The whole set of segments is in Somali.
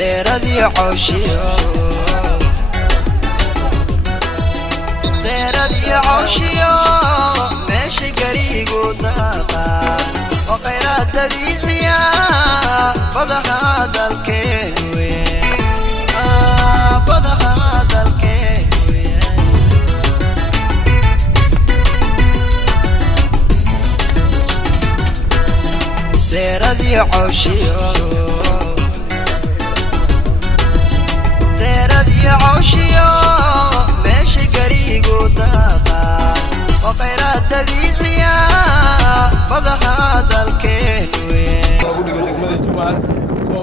ديرادي عوشيو ديرادي عوشيو ماشي قريقو داقا وغير الدبيعية بضع هذا الكيوي بضع هذا الكيوي ديرادي عوشيو ديرادي عوشيو ماشي قريقو داقا وغير الدبيعية بضع هذا الكيوي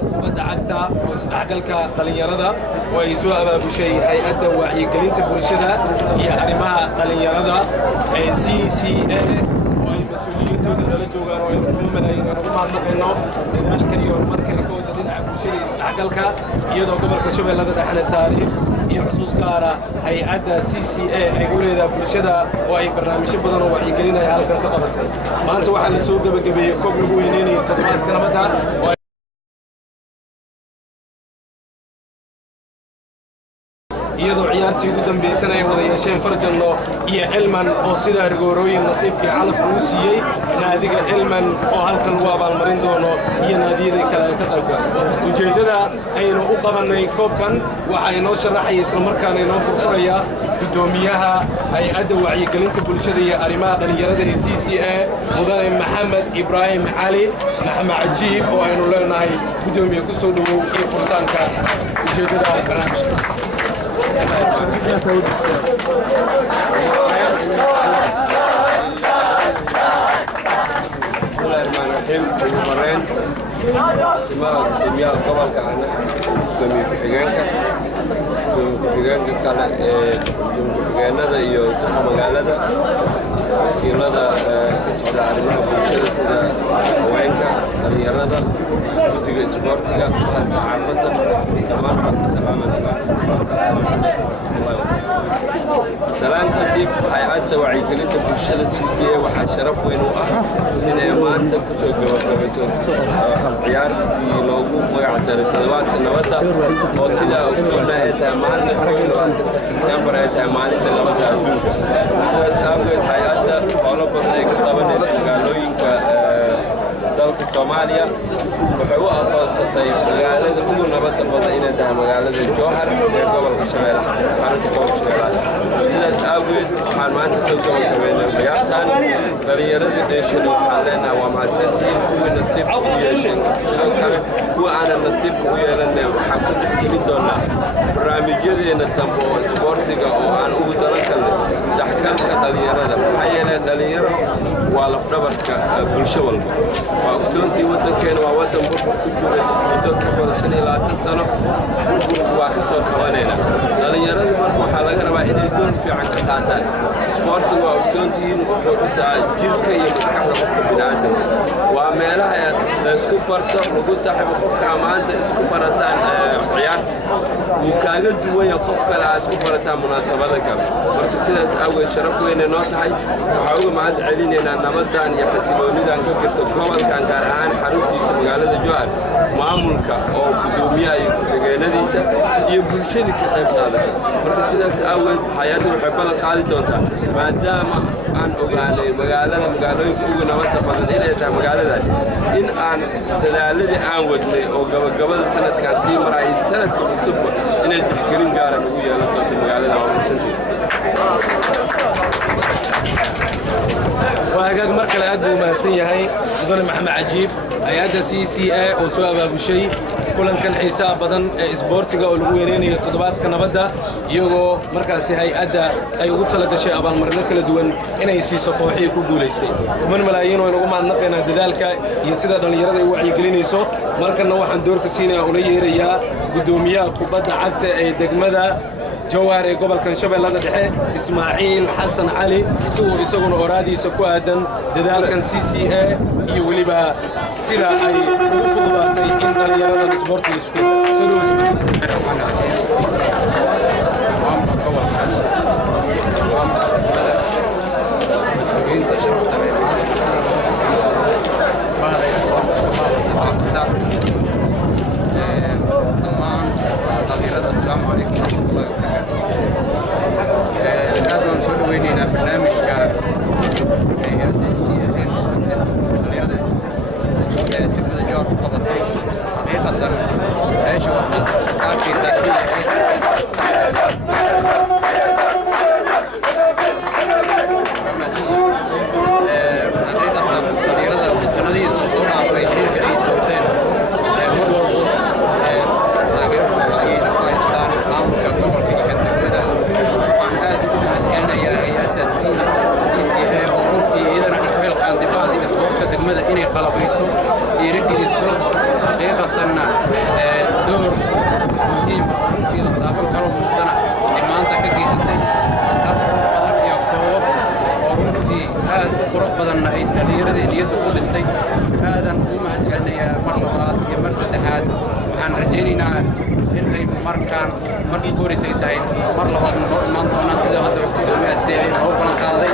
kubadda cagta oo isdhexgalka dhalinyarada oo ay soo abaabushay hay'adda wacyigelinta bulshada iyo arrimaha dhalinyarada ee CCA oo ay mas'uuliyiintooda la joogaan oo ay ugu mahadnaqayno dadaalka iyo horumarka ay ka wada dhinaca bulshada isdhexgalka iyadoo gobolka Shabeellada Dhexe taariikh iyo xusuus gaar ah hay'adda CCA ay u leedahay bulshada oo ay barnaamijyo badan oo wacyigelinaya halkan ka qabatay maanta waxaa la soo gabagabeeyay koob lagu weyneynayo toddobaadka nabadda iyadoo ciyaartii ugu dambeysay ay wada yeesheen Farjanno iyo Elman oo sida rigoorooyin nasiibkii calafka uu siiyay naadiga Elman oo halkan lagu abaalmarin doono iyo naadiyada kale ka qaybgalay ujeedada aynu u qabanay koobkan waxa ay noo sharaxay isla markaana inoo furfuraya gudoomiyaha hay'adda wacyigelinta bulshada iyo arrimaha dhalinyarada ee CCA mudane Maxamed Ibrahim Ali Maxamed Cajiib oo aynu leenahay gudoomiye ku soo dhawow iyo furitaanka ujeedada barnaamijka بسم الله الرحمن الرحيم ومرين اسمها دمياء قبل كأنا دمي في حجانك كلا حجانا ذا يوتو مجالا ذا كيلا ذا كسر عارمها بمشي سيدا وينك الرياضة ذا بتيجي سبورتيا هذا عارفة تمام سلامة سلام كتيب حياة وعيكلية بمشي CCA وحشرف وينو من أيام كسر جواب عيارتي لوجو مقعد التدوات النواتة وسيدا وصلنا تمام سبتمبر تمام التدوات الدوسة بس أول حياة أولا بسنة كتابنا قالوا dalka Soomaaliya wuxuu u aqoonsatay magaalada ugu nabadda badan inay tahay magaalada Jowhar ee gobolka Shabeellaha xarunta gobolka Shabeellaha sidaas awgeed waxaan maanta soo gabagabeynay ciyaartan dhalinyarada deeshada waxaan leenahay waa mahadsantiin kuwii nasiib u yeesheen sidoo kale kuwa aan nasiib u yeelanay waxaan ku tixgelin doonaa barnaamijyadeena dambe oo isboortiga oo aan ugu talagalnay isdhexgalka dhalinyarada maxaa yeelay dhalinyaro waa lafdhabarka bulsho walba وأقصونتي وتنكين ووتن بكر كجورة مدة كبر شني لا تنسنا بكر واكسر خوانينا لأن يرد مركو حلاقة ربع إلى دون في عن كتاتان سبورت وأقصونتي وحوسا جيرك يمسكح رمسك بنادم وأميرها السوبر توب نقول صاحب قفك عمانت سوبرتان عيار وكاجد دوية قفك على سوبرتان مناسبة ذكر مركز سيدس أول شرف وين نوت هاي وحاول معد علينا نمدان يحسبوني دان كرت الجوال كان كارهان حربتي سمعالة الجوال معمولك أو بدومية يقولناديسة يبرشلك خيب هذا مركز سيدس أول حياته وحب لك هذه تونتا ما دام أن أقول مقالة يكون نمط بدل إلى تام مقالة إن أن تدالي أن ودني أو قبل سنة كان سيم رأي سنة الصبح إن التفكيرين قارن ويا لك مقالة أو سنتي وهاجاك مركل أدب ومهسية هاي مدن محمد عجيب هيئة CCA oo soo abaabushay kulankan xiisaha badan ee isboortiga oo lagu weereenayo toddobaadka nabadda iyagoo markaasi hay'adda ay ugu tala gashay abaalmarino kala duwan inay siiso kooxihii ku guuleystay kuman malaayiin oo inagu mahadnaqaynaa dadaalka iyo sida dhalinyarada ay wacyigelinayso markana waxaan doorka siinayaa una yeerayaa gudoomiyaha kubadda cagta ee degmada جوهر قبل كان شبه لنا دحين إسماعيل حسن علي سو يسوون أورادي سكوا هذن دال كان CCA يولي با سيرا أي فضلات إن دليل السبورت يسكون سلو اسمه inay qalabayso dhiirigeliso xaqiiqatanna door muhiim ah runtii la taaban karo muddana ay maanta ka geysatay dad badan iyo koobab oo runtii aad u qurux badanna ay dhalinyarada niyadda ku dhistay aadan ugu mahadcelinayaa mar labaad iyo mar saddexaad waxaan rajaynaynaa in ay markii ku horeysay tahay mar labaadna loo imaan doonaa sida hadda gudoomiyaha ayna u balan qaaday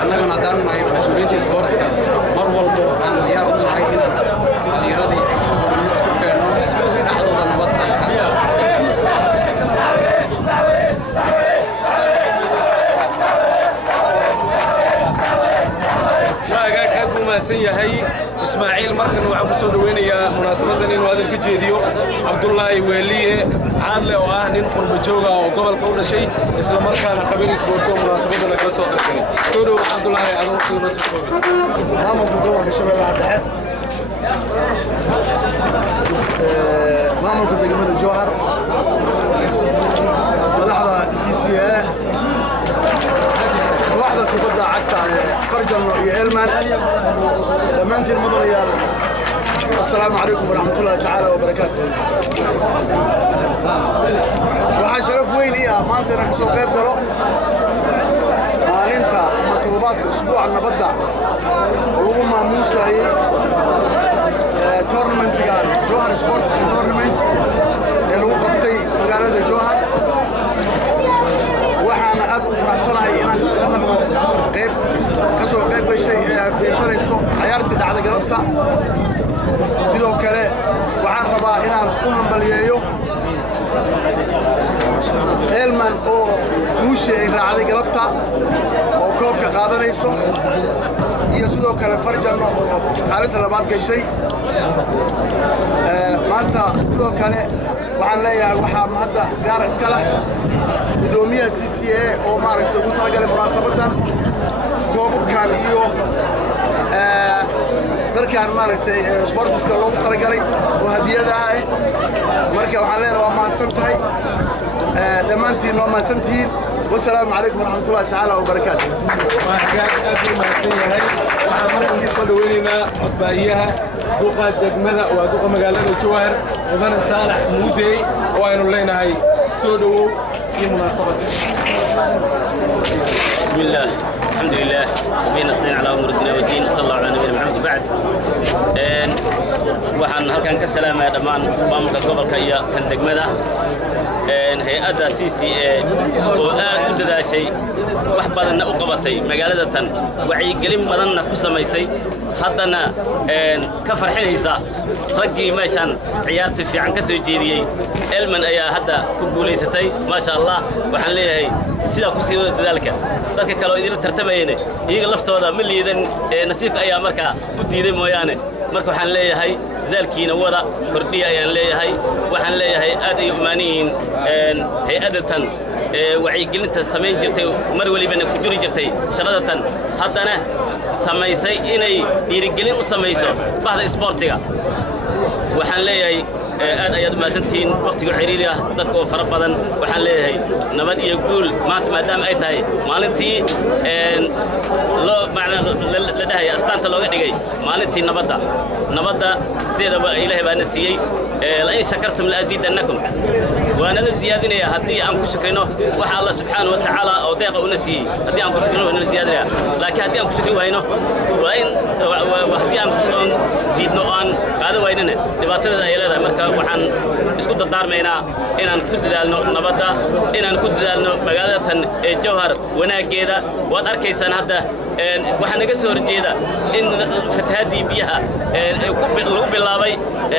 annagana haddaan nahay mas-uuliyiinta isboortiska mar walba waxaan diyaar u nahay inaan dhallinyaradii mashquulino isku keenno dhexdooda nabaddanka waagaag aad buu mahadsan yahay ismaaciil markan waxaan ku soo dhaweynayaa munaasabadan inuu hadal ka jeediyo cabdullaahi weeliye caadle oo ah nin qurba jooga oo gobolka u dhashay isla markaana khabiir isboorto munaasabada lagala soo qaybgalay soo dhow cabdullaahi adoo waqtiga noo soo koobay maamulka gobolka shabeellaha dhexe maamulka degmada jowhar madaxda CCA kooxda kubadda cagta farjalno iyo elman dhammaantiin mudanayaal السلام عليكم ورحمة الله تعالى وبركاته. waxaa sharaf weyn ii ah maanta inaan ka soo qayb galo maalinta ama toddobaadka usbuuca nabadda oo lagu maamuusayay tournamentigan Jowhar Sports Tournament ee lagu qabtay magaalada Jowhar. waxaana aad u faraxsanahay inaan ka noqdo ka soo qayb gashay fiirsanayso ciyaartii dhacday galabta. sidoo kale waxaan rabaa inaan u hambaliyeeyo elman oo guusha ay raacday galabta oo koobka qaadanayso iyo sidoo kale farjalno oo kaalinta labaad gashay maanta. sidoo kale waxaan leeyahay waxaa hadda gaar iska leh gudoomiyaha CCA oo maaragtay ugu talagalay munaasabadan koobabkan iyo dadkaan maaragtay sportiska loogu talagalay oo hadiyada ah. marka waxaan leeyahay waa mahadsan tahay dhammaantiin waa mahadsantihiin. والسلام عليكم ورحمة الله تعالى وبركاته. waxaan markii soo dhaweynayna codbaahiyaha duqa degmada waa duqa magaalada Jowhar mudane Saalax Muudey oo aynu leenahay soo dhawow iyo munaasabada. بسم الله الحمد لله وبه نستعين على امور الدنيا والدين صلى الله على نبينا محمد. بعد waxaan halkan ka salaamayaa dhammaan maamulka gobolka iyo kan degmada hay-adda CCA oo aad u dadaashay wax badanna u qabatay magaalada tan wacyigelin badanna ku samaysay haddana ka farxinaysa raggii meeshan ciyaarta fiican ka soo jeediyey elman ayaa hadda ku guulaysatay maasha Allah. waxaan leeyahay sidaa ku sii wada dadaalka dadka kale oo idin tartamayeen iyaga laftooda ma liidan nasiibka ayaa markaa u diiday mooyaane. marka waxaan leeyahay dadaalkiina wada kordhiya ayaan leeyahay. waxaan leeyahay aad ay u maaniin hay-adatan wacyigelinta samayn jirtay mar walibana ku jiri jirtay shaqadatan haddana samaysay inay dhiirigelin u samayso bahda isboortiga. waxaan leeyahay aad ayaad mahadsantihiin waqtiga ciriiri ah dadka oo fara badan. waxaan leeyahay nabad iyo guul maanta maadaama ay tahay maalintii la dhahay astaanta looga dhigay maalintii nabadda sideedaba ilaahay baana siiyey la in shakartum la aziidannakum waana la ziyaadinaya haddii aan ku shukrino waxa Allah subxaanahu wa tacaala oo deeqa una siiyey haddii aan ku shukrino waana la ziyaadinaya laakiin haddii aan ku shukri wayno waa in haddii aan diidno aan qaado waynana dhibaatada ay leedahay. marka waxaan isku dardaarmaynaa inaan ku dadaalno nabadda inaan ku dadaalno magaalada tan ee Jowhar wanaageeda. waad arkaysaan hadda waxaa naga soo horjeeda in fatahaadii biyaha lagu bilaabay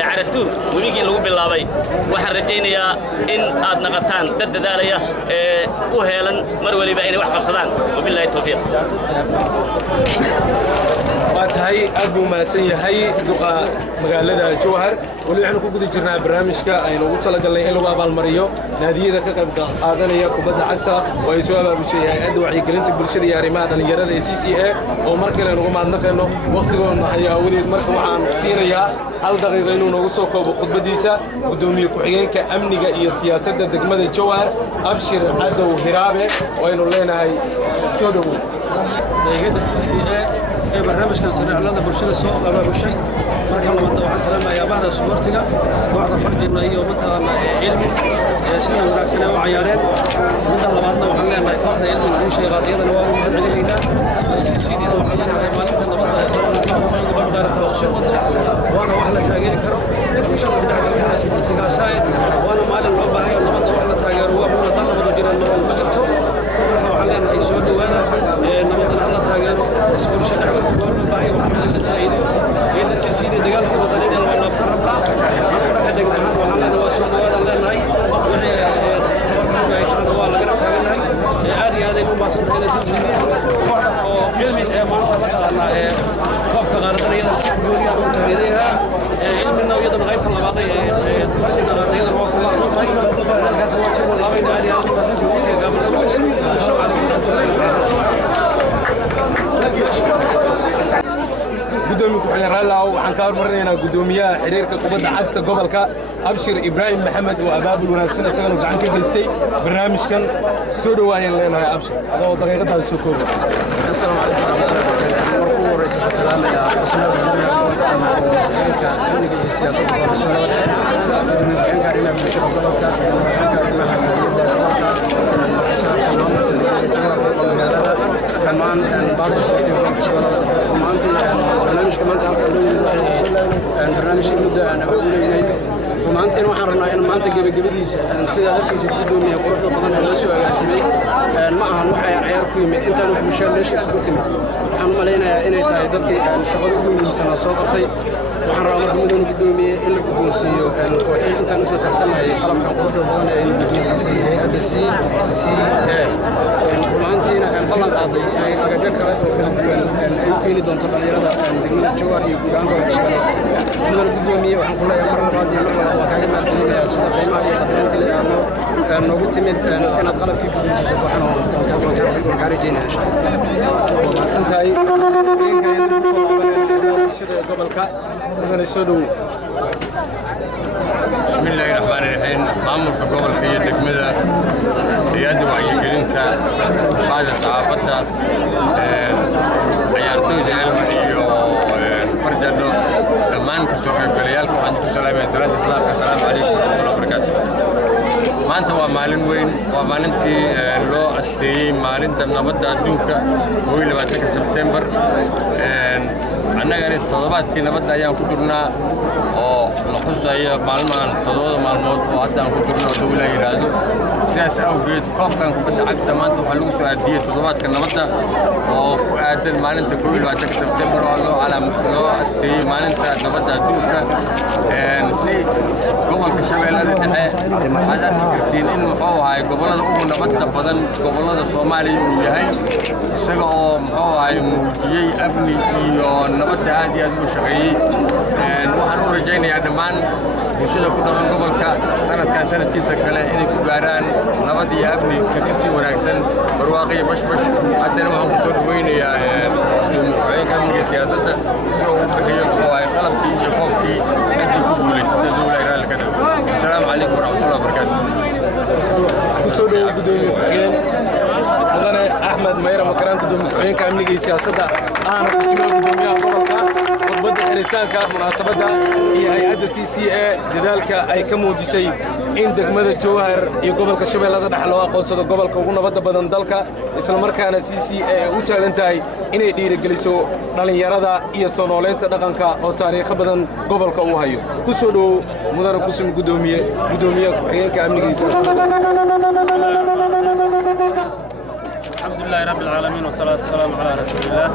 caratuur weligii lagu bilaabay. waxaan rajaynayaa in aad naqataan dad dadaalaya u heelan mar waliba inay wax qabsadaan. wabillahi tawfiiq. واتهاي أبو ما سيهاي دقة مقالة جوهر ولو إحنا كوجد جرنا برنامج كا أي نقول تلاقي اللي إلوا بالمريو نادي ذا كقب هذا يا كوبد عكسة ويسوى بشيء أدو عي كلنت بالشري يا رماد اللي جرى CCA أو مركل نقوم عندنا إنه وقت قلنا هي أولي مركل عن سيريا هل دقيقة إنه نقصه كوب ديسا ودومي كحيين كأمني جاي سياسة دقمة الجوهر أبشر عدو هرابه وإنه لنا هاي سودو هيئة CCA برنامج كان سريع لنا برشلونة سوق أمام الشيء مركب الله طبعا سلام يا بعض سبورتنا واحد فرد إنه هي ومتها علمي سنة وراك سنة وعيارين من الله بعضنا وحلنا ما يكون واحد علمي من شيء غادي هذا نواه مهد عليه الناس CCA دي وحلنا ما لنا نبضة طبعا سنة وبرد على توصيل وده وأنا واحد تاجر كرو وإن شاء الله تدعك الناس سبورتنا سايد وأنا مال النوبة هي نبضة واحد تاجر وأنا ضل بدو جينا النور المجرته وحلنا يسود وانا نبضة الله تاجر سبورت شدة باهي وحنا السائلين هي السيسي دي دغال في ودنيا ولا بتربلا انا كده جماعه وحنا نواسون ولا لا هاي وحي تبرتوا جاي كده ولا غير حاجه عادي هذا مو بس هذا سيسي علم ما تبقى كوب قاردني السعوديه وتريدها علم انه يد غير طلبات فرجنا غادي نروح الله صوتي الكاس واسيب الله بين عادي هذا بس قبل السلام عليكم قدومي كحيرالله وحن كار مرينا قدوميها حريرك قبض عدت قبلك أبشر إبراهيم محمد وأباب الوناسين سنة وقعن كدستي برنامج كان سودو وين لنا يا أبشر هذا دقيقة هذا السكوب. السلام عليكم ورحمة الله وبركاته. رئيس السلام يا أسماء الدنيا السياسة والشغل قدومي كان كارينا بالشغل قبلك كمان بعض الصوتين بالشغل برنامج كمان تعرف برنامج المدة أنا بقول ومانتين waxaan rabnaa in maanta gabagabadiisa sida dadkiisa gudoomiye quruxda badan ee la soo agaasimay ma ahan waxa ay ciyaar ku yimid intaan uu bulshada leesha isku timid waxaan u maleynayaa inay tahay dadkii shaqada ugu muhiimsan soo qabtay waxaan rabaa muddo gudoomiye in la guddoonsiiyo kooxii intaan u soo tartamay qalabka quruxda badan ee la guddoonsiisay hay'adda CCA maantiina ballan qaaday ay agabyo kale oo kala duwan ay u keeni doonto dhalinyarada degmada Jowhar iyo guud ahaan gobolka gudoomiye waxaan ku leeyahay mar labaad iyo mar labaad كاجم الدنيا سنة قيمة هي قدرت لي أنه نقول تمد أنا طلب كيف بدون سبحانه وكارجين إن شاء الله. ومحسن تاي قبل كا من السودو. بسم الله الرحمن الرحيم. مامور في قبل كي يدكمدا يدعو عيقلنتا بعد صحافتها عيارتو جعلمني فرجانو كمان كسوق البريال كمان السلام عليكم ورحمة الله وبركاته. ما أنت ومالين وين ومالنتي لو أستي مالنتا نبض دوكا هو اللي بعد سبتمبر أنا قريت طلبات كي نبض أيام كترنا أو نحس أي معلومات تضاد معلومات وعدنا كترنا دولة يرادو سياسة أو جد كم كان كبد عقد ما أنتو خلوك سؤالية طلبات كنا نبض أو قادر مالنتا كل اللي بعد سبتمبر على لو أستي مالنتا نبض دوكا سي قبل كشبيلة الدحيح هذا كرتين إن محوها قبل هذا أول نبض بدن قبل هذا الصومالي وياهي سجوا محوها موجي أبني نبض هذه المشغي waxaan u rajaynayaa dhammaan bulshada ku dhaqan gobolka sanadkiisa kale inay ku gaaraan nabad iyo amni ka sii wanaagsan barwaaqo iyo bashbash haddana waxaan ku soo dhaweynayaa gudoomiye amniga siyaasadda si uu u bixiyo qalabkii iyo qoobkii ciddii ku guulaysatay dowla Ireland ka dhaw. Asalaamu calaykum waraxmatullahi wabarakaatu. ku soo dhawo gudoomiye mudane Axmed Mayra Makaraan gudoomiye amniga siyaasadda aan qismiga gudoomiyaha gobolka khudbadda xiritaanka munaasabadda iyo hay'adda CCA dadaalka ay ka muujisay in degmada Jowhar iyo gobolka Shabeellada Dhexe loo aqoonsado gobolka ugu nabadda badan dalka isla markaana CCA u taagan tahay inay dhiirigeliso dhalinyarada iyo soo nooleynta dhaqanka oo taariikh badan gobolka uu hayo. ku soo dhawo mudane kusum gudoomiyaha ku-xigeenka amniga siyaasadda. لله رب العالمين والصلاة والسلام على رسول الله.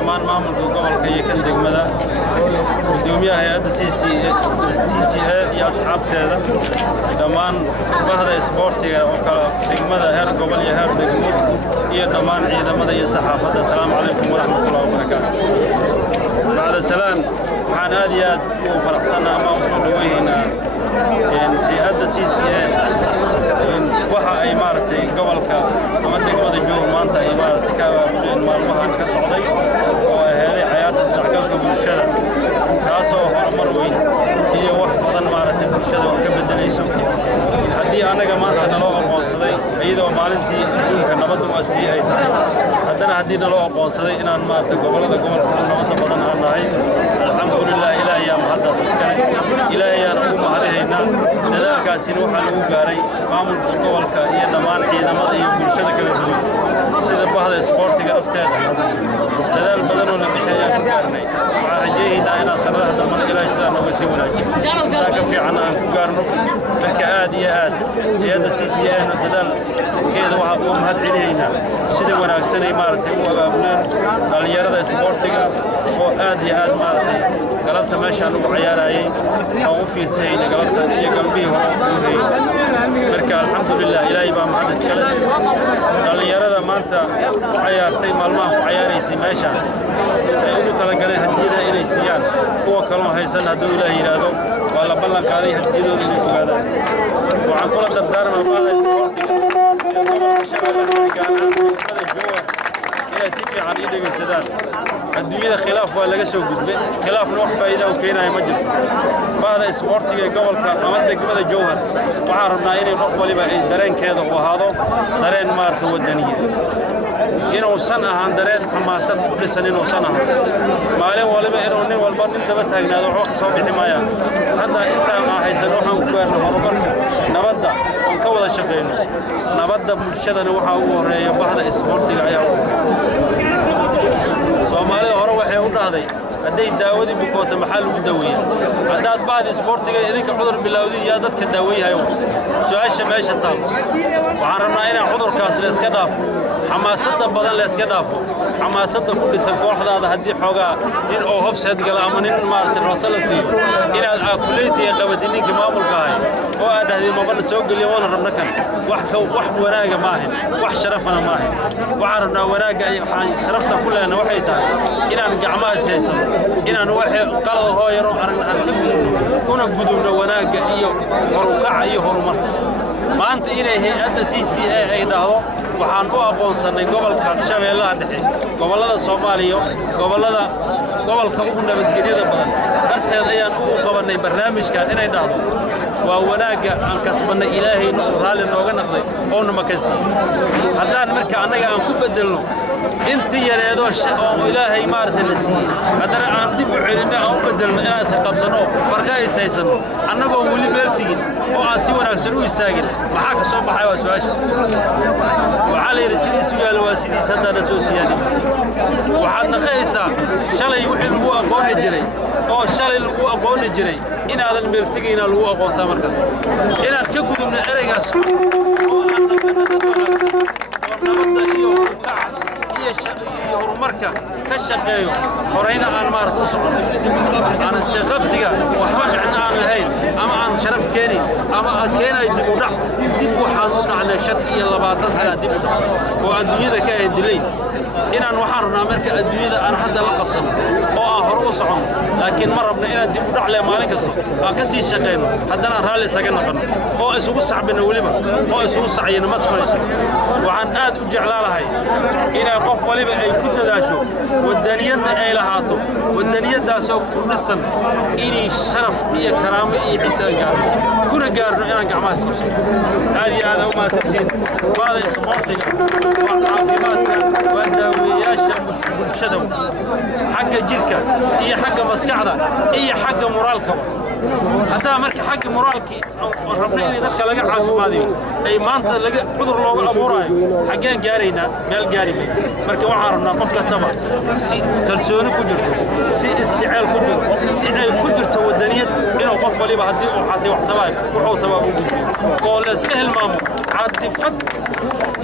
دمان مامل قبل كي كان دقمدا قدوميها هي CCA يا أصحاب كذا. دمان بهذا سبورتي وكلا دقمدا هر قبل يهر دقمود هي دمان عيد مدى الصحافة. السلام عليكم ورحمة الله وبركاته. بعد السلام عن هذه وفرحنا ما وصلنا وهنا في هذا CCA waxa ay maartay gobolka ama degmada Joog maanta ay maartay ka waaweyn maalmahan ka socday oo ay heeday xayada isdhexgalka bulshada taasoo horumar weyn iyo wax badan maartay bulshada oo ka bedelayso haddii anaga maanta naloo aqoonsaday iyadoo maalintii adduunka nabadda u asii ay tahay haddana haddii naloo aqoonsaday inaan maartay gobolka nabadda badan aan nahay alxamdulillah ilaahay yaa mahaddaas iskale ilaahay yaa ugu mahadinaynaa dadaalkaasina waxaa lagu gaaray maamulka gobolka iyo dhammaan ciidamada iyo bulshada kala duwan sida bahda isboortiga afteeda dadaal badan oo la bixiyay ku gaarnay waxaan rajaynaynaa inaan sanadaha dambe ilaahay sidaa nooga sii wanaajiyo saa ka fiican aan ku gaarno marka aad iyo aad hay'adda CCA dadaalkeeda waxaa uga mahad celinaynaa sida wanaagsan ay maaragtay u abaabuleen dhalinyarada isboortiga oo aad iyo aad maaragtay galabta meeshaan ugu ciyaarayay oo u fiirsayay galabta iyo galbihii hore u horeeyay marka alxamdulillah ilaahay baa mahad iskale dhalinyarada maanta ku ciyaartay maalmaha ku ciyaaraysay meeshaan ay ugu talagaleen hadiyada inay siiyaan kuwa kaloo haysan hadduu ilaahay yidhaahdo waa la ballan qaaday hadiyadooda inay ogaadaan waxaan kula dardaarmaa bahda isboortiga iyo gobolka shabeellaha gaar ahaan degmada Jowhar inay si fiican ii dhegaysadaan adduunyada khilaaf waa laga soo gudbay khilaafna wax faa'iido u keenayo ma jirto bahda isboortiga ee gobolka ama degmada Jowhar waxaan rabnaa inay qof waliba ay dareenkeeda u ahaado dareen maarta wadaniga inuusan ahaan dareen xamaasad ku dhisan inuusan ahaan maalin waliba inuu nin walba nin daba taagnaado wax soo bixi maayaan hadda intaan aan haysan waxaan ku gaarnay horumarka nabadda aan ka wada shaqeyno nabadda bulshadana waxaa ugu horeeya bahda isboortiga ayaa Soomaalida hore waxay u dhahday hadday daawadii bukoota maxaa lagu daweeyaa haddaad bahda isboortiga idinka cudur bilowdin yaa dadka daaweeyayo su'aasha meesha taal waxaan rabnaa inaan cudurkaas la iska dhaafo xamaasadda badan la iska dhaafo xamaasadda ku dhisan kooxdaada haddii xoogaa nin oo hobseed gala ama nin maartay roose la siiyo inaad aakuleetiga qabatid ninkii maamulka ahay oo aad dhahdeen mabana soo geliyo wana rabna kan wax wanaaga maahin wax sharafana maahin waxaan rabnaa wanaaga ay waxaan sharafta ku leena waxay tahay inaan gacmahaas haysano inaan waxa qalad hoo yaro aragna aan ka gudubno una gudubno wanaaga iyo horukaca iyo horumarka maanta inay hay'adda CCA ay dhahdo waxaan u aqoonsanay gobolka Shabeellaha Dhexe gobolada Soomaaliya gobolka ugu nabadgelyada badan darteed ayaan u qabanay barnaamijkan inay dhahdo waa wanaaga aan kasbanay ilaahay raali nooga noqday oo nama kasi haddaan marka annaga aan ku bedelno intii yareedo oo ilaahay maartay la siiyay haddana aan dib u celinno aan u bedelno inaan is qabsano farqa ay saysano annagoo weli meel tigin oo aan si wanaagsan u istaagin maxaa ka soo baxay waa su'aasha waxaa la yidhi sidiisu yaalo waa sidiis haddana soo siyaadin waxaad naqaysaa shalay wixii lagu aqooni jiray oo shalay lagu aqooni jiray inaadan meel tegayna lagu aqoonsaa markaas inaad ka gudubno ereygaas oo aan nabadda iyo iyo horumarka ka shaqeeyo horeyna aan maarta u socono aan si qabsiga waxba micno aan lahayn ama aan sharaf keenin ama aan keenay dib u dhac dib waxaan u dhacnay 25 sano dib u dhac oo adduunyada ka ay dilay inaan waxaan rabnaa marka adduunyada aan hadda la qabsano oo aan hor u socono laakiin ma rabna inaan dib u dhac leh maalin kasta aan ka sii shaqeyno haddana raalli isaga noqono oo isugu sacbino weliba oo isugu sacayno masqorayso waxaan aad u jeclaalahay inay qof waliba ay ku dadaasho wadaniyadda ay lahaato wadaniyaddaasoo ku dhisan inay sharaf iyo karaamo iyo cisaan gaarno kuna gaarno inaan gacmaha isqabsano aad iyo aad u mahadsantiin bahda isboortiga waa caafimaadka waa daaweeyaasha bulshada xagga jirka iyo xagga maskaxda iyo xagga moraalkaba haddaa marka xagga moraalkii rabna inay dadka laga caafimaadiyo ay maanta laga cudur looga abuuraayo xaggeen gaaraynaa meel gaari may marka waxaan rabnaa qof kastaba si kalsooni ku jirto si isjecel ku jirto si ay ku jirto wadaniyad inuu qof waliba haddii uu xatay wax tabaayo wuxuu tabaa u gudbiyo oo la iska hilmaamo عاطفة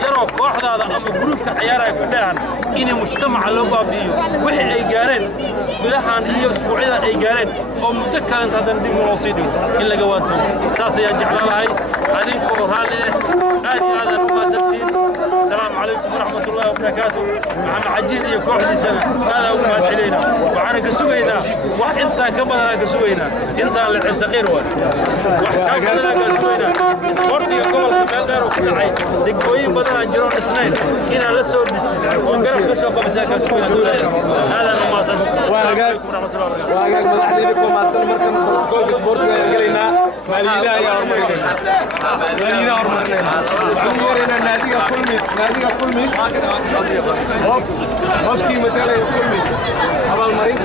يرى كوحدة أما جروب كعيارة كلها إن مجتمع لبابيو وحي أي جارين بلحن هي أسبوعية أي جارين أو متكل أنت هذا نديم موصيدهم إلا جواتهم ساسي يجعل هاي هذه كورهالة هذا الماسكين السلام عليكم ورحمة الله وبركاته معنا عجين إيه كوحدة سنة هذا هو ما علينا وعنا قسوينا وأنت كبرنا قسوينا أنت اللي صغير واحد وحكانا قسوينا سبورتي يقول كمان غيره كل عين دكتورين بدنا نجرون اثنين هنا لسه وقرب بس وقبل قسوينا هذا الماسك وعليكم ورحمة الله وبركاته وعليكم مدحدينكم مع السلامة مركم بروتوكول سبورتي قالينا مالينا يا أرمرنا مالينا أرمرنا عمرنا ناديك كل ميس وفكي مثلا كل ميس أول مريض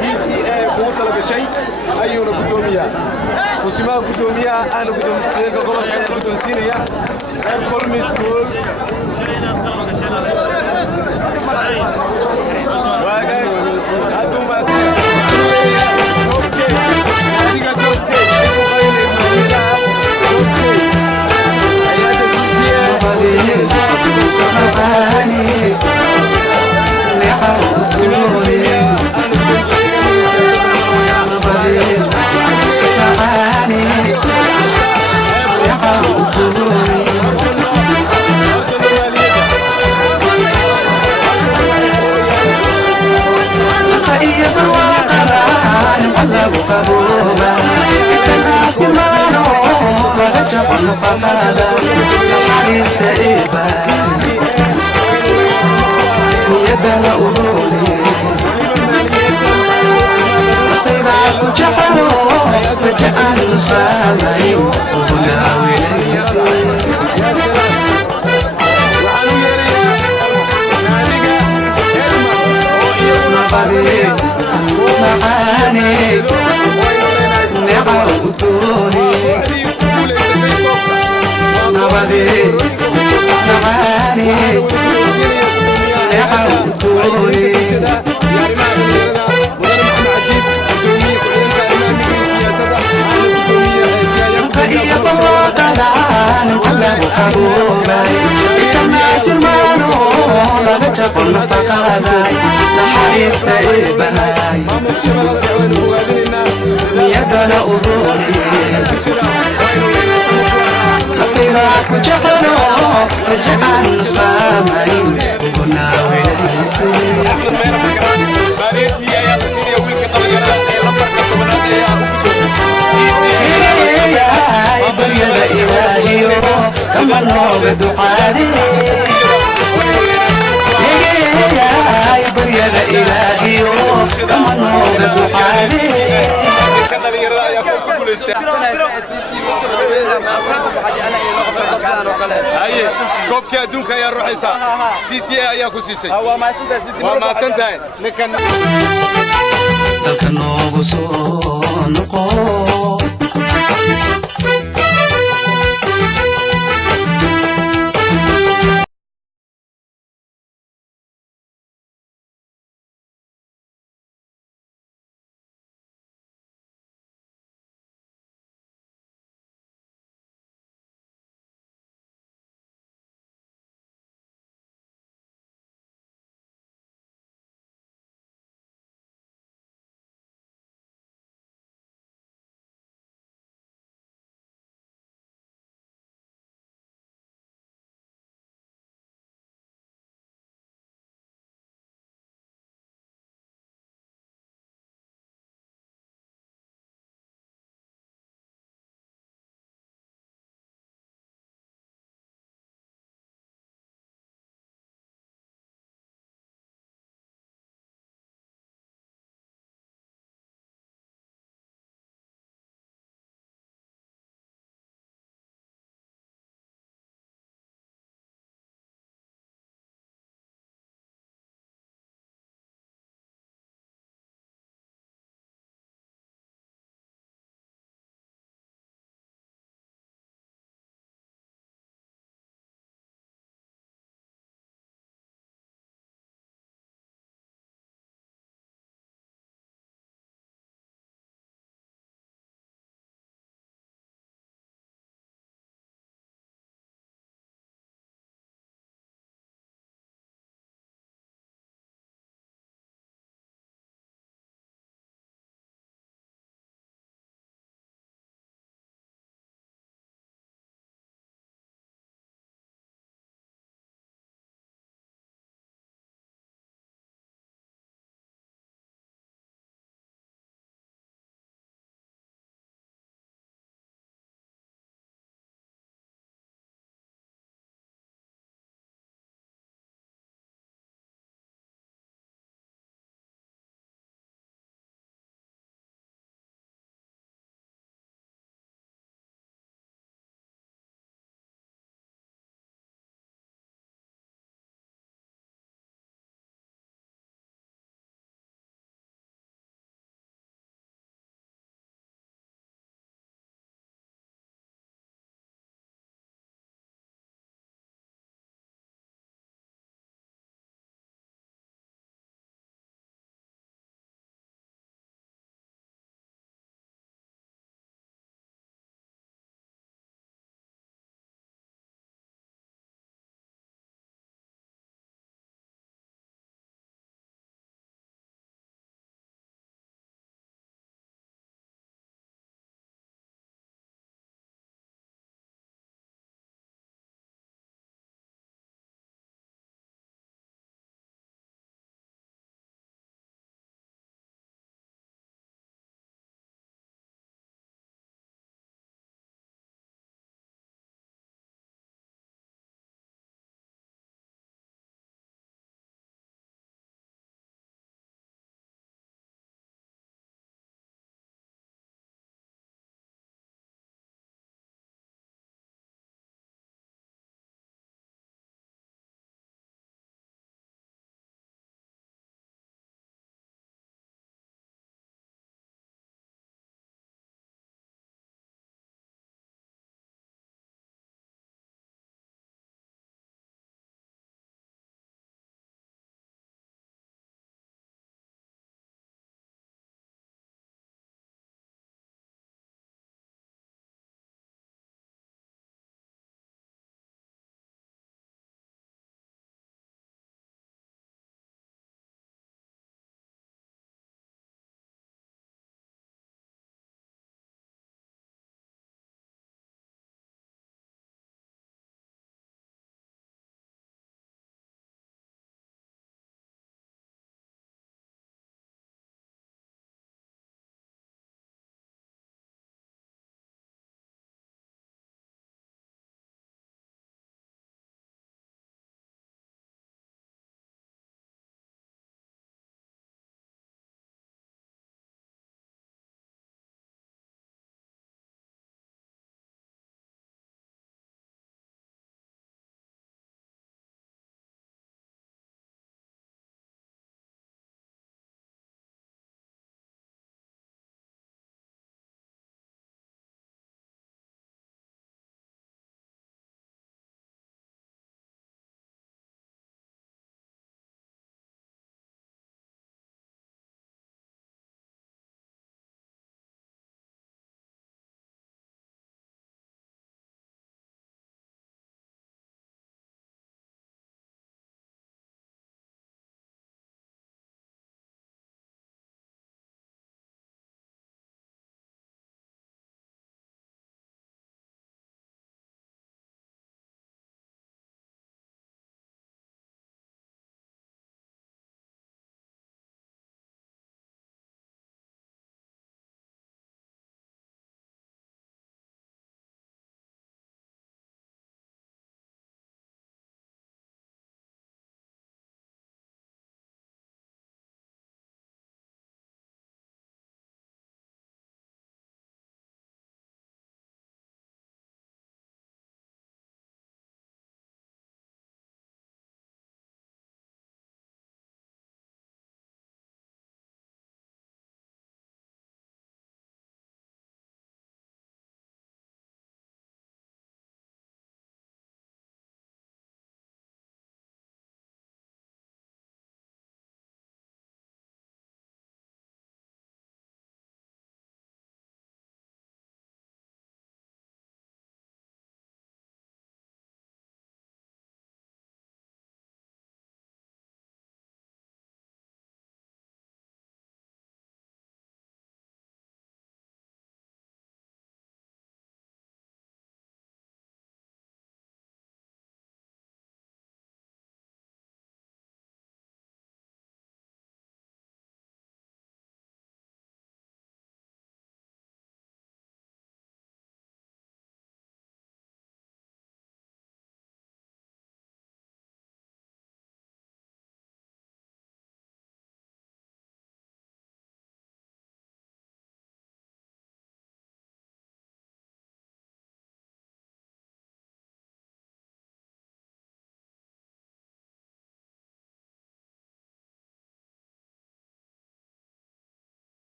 CCA قوة لك شيء أيونا قدومية وسماه قدومية أنا قدومية قبل أنا قدومية كل ميس كل كوبك أدونك يا روحي سا CCA يا كوسيسي. وما سنتين.